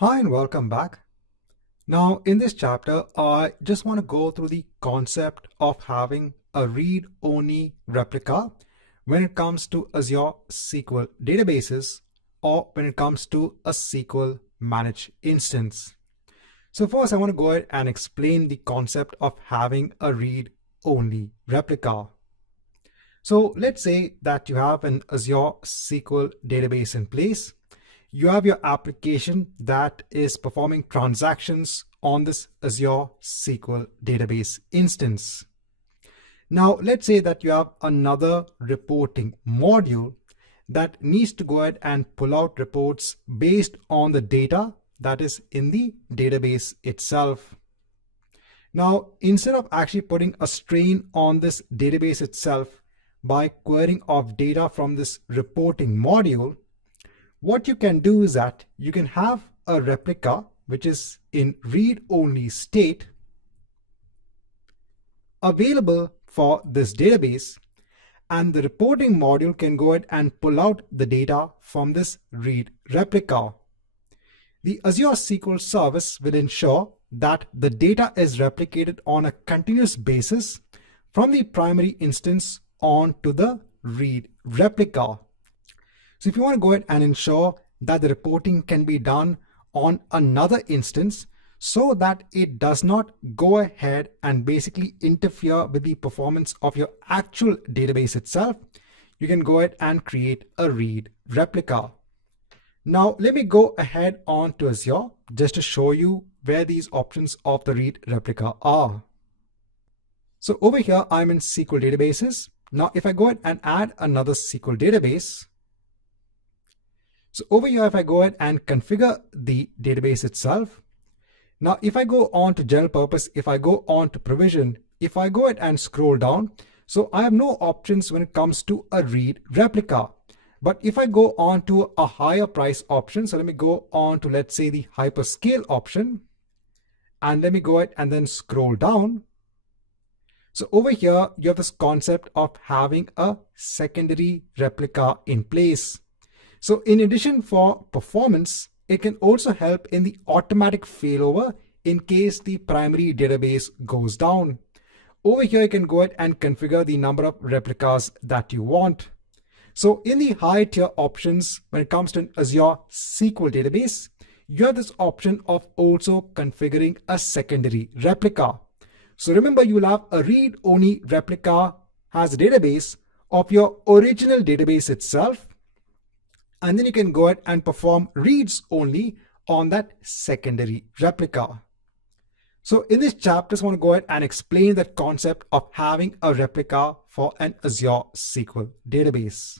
Hi and welcome back. Now in this chapter, I just want to go through the concept of having a read-only replica when it comes to Azure SQL databases or when it comes to a SQL managed instance. So first I want to go ahead and explain the concept of having a read-only replica. So let's say that you have an Azure SQL database in place. You have your application that is performing transactions on this Azure SQL database instance. Now, let's say that you have another reporting module that needs to go ahead and pull out reports based on the data that is in the database itself. Now, instead of actually putting a strain on this database itself by querying of data from this reporting module, what you can do is that you can have a replica which is in read-only state available for this database, and the reporting module can go ahead and pull out the data from this read replica. The Azure SQL service will ensure that the data is replicated on a continuous basis from the primary instance onto the read replica. So if you want to go ahead and ensure that the reporting can be done on another instance so that it does not go ahead and basically interfere with the performance of your actual database itself, you can go ahead and create a read replica. Now let me go ahead on to Azure just to show you where these options of the read replica are. So over here, I'm in SQL databases. Now if I go ahead and add another SQL database, so over here, if I go ahead and configure the database itself, now if I go on to general purpose, if I go on to provision, if I go ahead and scroll down, so I have no options when it comes to a read replica. But if I go on to a higher price option, so let me go on to, let's say, the hyperscale option, and let me go ahead and then scroll down. So over here, you have this concept of having a secondary replica in place. So in addition for performance, it can also help in the automatic failover in case the primary database goes down. Over here, you can go ahead and configure the number of replicas that you want. So in the high tier options, when it comes to an Azure SQL database, you have this option of also configuring a secondary replica. So remember, you'll have a read-only replica as a database of your original database itself. And then you can go ahead and perform reads only on that secondary replica. So in this chapter, I just want to go ahead and explain that concept of having a replica for an Azure SQL database.